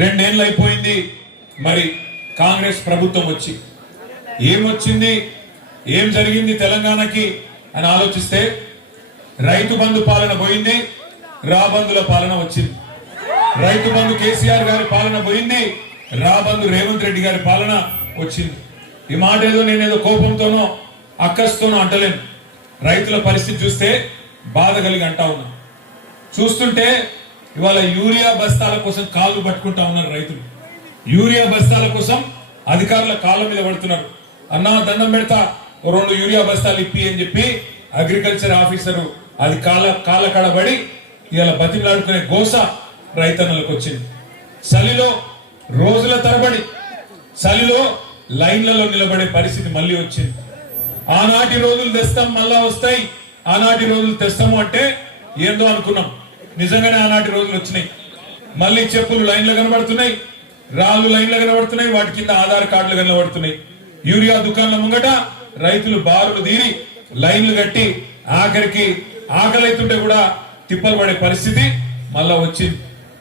రెండేళ్ళు అయిపోయింది మరి కాంగ్రెస్ ప్రభుత్వం వచ్చి ఏమొచ్చింది? ఏం జరిగింది తెలంగాణకి అని ఆలోచిస్తే రైతు బంధు పాలన పోయింది రాబందుల పాలన వచ్చింది. రైతు బంధు కేసీఆర్ గారి పాలన పోయింది రాబందు రేవంత్ రెడ్డి గారి పాలన వచ్చింది. ఈ మాట ఏదో నేనేదో కోపంతోనో అక్కస్తోనో అంటలేను. రైతుల పరిస్థితి చూస్తే బాధ కలిగి అంటా ఉన్నా. చూస్తుంటే ఇవాళ యూరియా బస్తాల కోసం కాళ్ళు పట్టుకుంటా ఉన్నారు రైతులు. యూరియా బస్తాల కోసం అధికారుల కాళ్ళ మీద పడుతున్నారు. అన్నా దండం పెడతా రెండు యూరియా బస్తాలు ఇప్పి అని చెప్పి అగ్రికల్చర్ ఆఫీసరు అది కాళ్ళ కాళ్ళ కడబడి ఇవాళ బతిమలాడుకునే గోస రైతన్నలకు వచ్చింది. చలిలో రోజుల తరబడి చలిలో లైన్లలో నిలబడే పరిస్థితి మళ్ళీ వచ్చింది. ఆనాటి రోజులు తెస్తాం మళ్ళా వస్తాయి. ఆనాటి రోజులు తెస్తాము అంటే ఏందో అనుకున్నాం. నిజంగానే ఆనాటి రోజులు వచ్చినాయి. మళ్ళీ చెప్పులు లైన్లు కనబడుతున్నాయి. రాళ్ళు లైన్లు కనబడుతున్నాయి. వాటి కింద ఆధార్ కార్డులు కనబడుతున్నాయి. యూరియా దుకాణాల ముంగట రైతులు బారులు తీరి లైన్లు కట్టి ఆఖరికి ఆకలి కూడా తిప్పలు పడే పరిస్థితి మళ్ళా వచ్చింది.